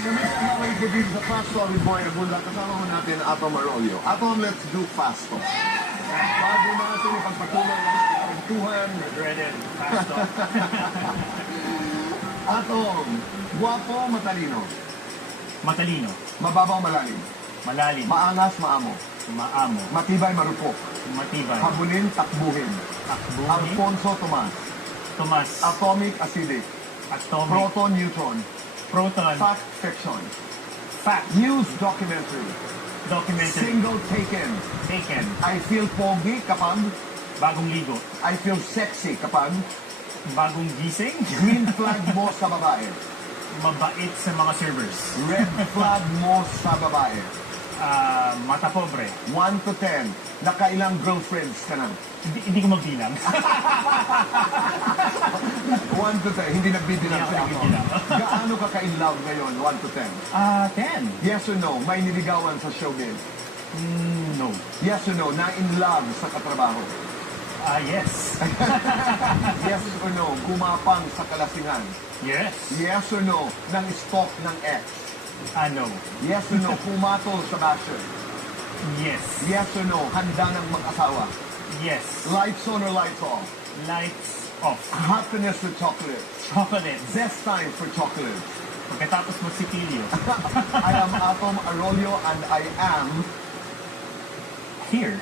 Kami ang mga ko dito sa Fast Solid Boy na Bunda. Kasama mo natin Atom Arroyo. Atom, let's do fast talk. Bago natin ipagpatuloy ang kwentuhan. Ready, fast talk. Atom, guwapo, matalino. Matalino, Mababaw, malalim. malalim, Maangas, maamo. maamo, Matibay, marupok. matibay, Habulin, takbuhin. takbuhin, Alfonso, Tomas. Tomas, Atomic, acidic. atomic, Proton, neutron. proton, Fact, fiction. fact, News, documentary. documentary, Single, taken. taken, I feel pogi kapag. bagong ligo, I feel sexy kapag. bagong gising, Green flag mo sa babae. mabait sa mga servers, Red flag mo sa babae. mata pobre, 1 to 10. Nakailang girlfriends ka na? hindi ko magbilang. 1 to 10. Hindi nagbibilang Hindi sa ako ako. nagbibilang. Gaano ka ka-in love ngayon? 1 to 10. 10. Yes or no? May niligawan sa showbiz? No. Yes or no? Na-in love sa katrabaho? Yes. Yes or no? Gumapang sa kalasingan? Yes. Yes or no? Nang stalk ng ex? No. Yes or no? Pumatol sa basher? Yes. Yes or no? Handa ng mag-asawa? Yes. Lights on or lights off? Lights off. Happiness with chocolate? Chocolate. Zest time for chocolate? Pagkatapos magsipilyo. I am Atom Arroyo and I am Here.